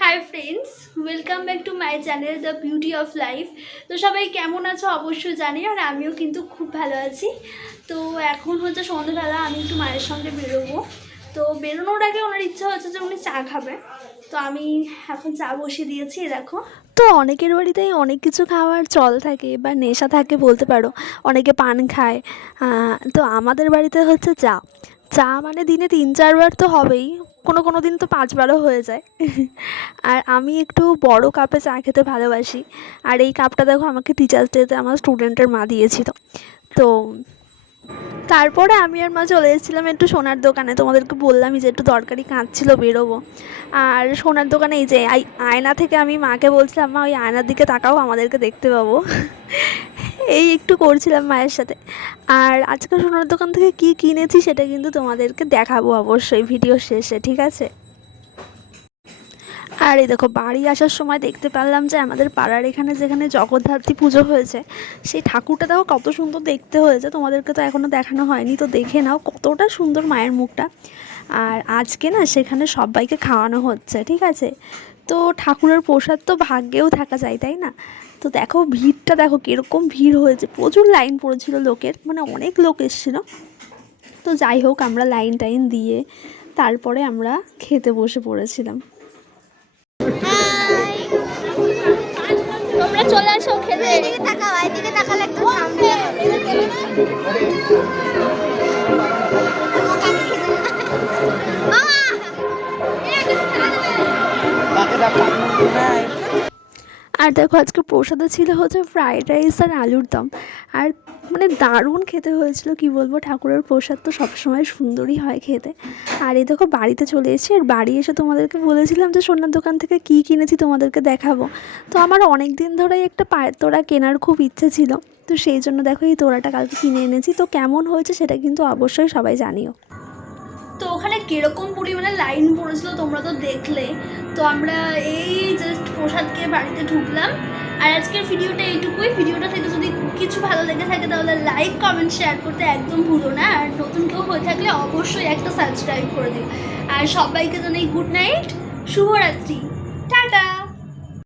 Hi friends welcome back to my channel the beauty of life তো সবাই কেমন আছো? অবশ্যই জানি, আর আমিও কিন্তু খুব ভালো আছি। তো এখন হচ্ছে সন্ধ্যেবেলা, আমি একটু মায়ের সঙ্গে বেরোবো। তো বেরোনোর আগে ওনার ইচ্ছা হচ্ছে যে উনি চা খাবে। তো আমি এখন চা বসিয়ে দিয়েছি দেখো। তো অনেকের বাড়িতেই অনেক কিছু খাওয়ার চল থাকে বা নেশা থাকে, বলতে পারো। অনেকে পান খায়। তো আমাদের বাড়িতে হচ্ছে চা। চা মানে দিনে তিন চারবার তো হবেই। কোনো কোনো দিন তো পাঁচবারও হয়ে যায়। আর আমি একটু বড় কাপে চা খেতে ভালোবাসি। আর এই কাপটা দেখো আমাকে টিচার্স ডেতে আমার স্টুডেন্টের মা দিয়েছিল। তো তারপরে আমি আর মা চলে এসেছিলাম একটু সোনার দোকানে। তোমাদেরকে বললামই যে একটু দরকারি কাজ ছিল বেরোবো। আর সোনার দোকানে এই যে আয়না থেকে আমি মাকে বলছিলাম, মা, ওই আয়নার দিকে তাকাও, আমাদেরকে দেখতে পাবো। এই একটু করছিলাম মায়ের সাথে। আর আজকে সোনার দোকান থেকে কি কিনেছি সেটা কিন্তু তোমাদেরকে দেখাবো অবশ্যই ভিডিও শেষে, ঠিক আছে? আর এই দেখো, বাড়ি আসার সময় দেখতে পারলাম যে আমাদের পাড়ার এখানে যেখানে জগদ্ধাত্রী পুজো হয়েছে, সেই ঠাকুরটা দেখো কত সুন্দর দেখতে হয়েছে। তোমাদেরকে তো এখনও দেখানো হয়নি, তো দেখে নাও কতটা সুন্দর মায়ের মুখটা। আর আজকে না সেখানে সবাইকে খাওয়ানো হচ্ছে, ঠিক আছে? তো ঠাকুরের প্রসাদ তো ভাগ্যেও থাকা যায় তাই না? তো দেখো ভিড়টা দেখো কীরকম ভিড় হয়েছে। প্রচুর লাইন পড়েছিল লোকের মানে অনেক লোক এসেছিল। তো যাই হোক আমরা লাইন টাইন দিয়ে তারপরে আমরা খেতে বসে পড়েছিলাম। তোমরা চলে আসো খেতে। এদিকে তাকাও এদিকে তাকালে একটু সামনে আর দেখো আজকে প্রসাদে ছিল হচ্ছে ফ্রাইড রাইস আর আলুর দম। আর মানে দারুণ খেতে হয়েছিল, কি বলব? ঠাকুরের প্রসাদ তো সবসময় সুন্দরই হয় খেতে। আর এই দেখো বাড়িতে চলে এসেছি, আর বাড়ি এসে তোমাদেরকে বলেছিলাম যে সোনার দোকান থেকে কী কিনেছি তোমাদেরকে দেখাবো। তো আমার অনেক দিন ধরেই একটা পায়ের তোড়া কেনার খুব ইচ্ছে ছিল। তো সেই জন্য দেখো এই তোড়াটা কালকে কিনে এনেছি। তো কেমন হয়েছে সেটা কিন্তু অবশ্যই সবাই জানিও। তো ওখানে কীরকম পরিমাণে লাইন পড়েছিল তোমরা তো দেখলে। তো আমরা এই জাস্ট প্রসাদকে বাড়িতে ঢুকলাম। আর আজকের ভিডিওটা এইটুকুই। ভিডিওটা থেকে যদি কিছু ভালো লেগে থাকে তাহলে লাইক কমেন্ট শেয়ার করতে একদম ভুলো না। আর নতুন কেউ হয়ে থাকলে অবশ্যই একটা সাবস্ক্রাইব করে দিও। আর সবাইকে জানাই গুড নাইট শুভরাত্রি।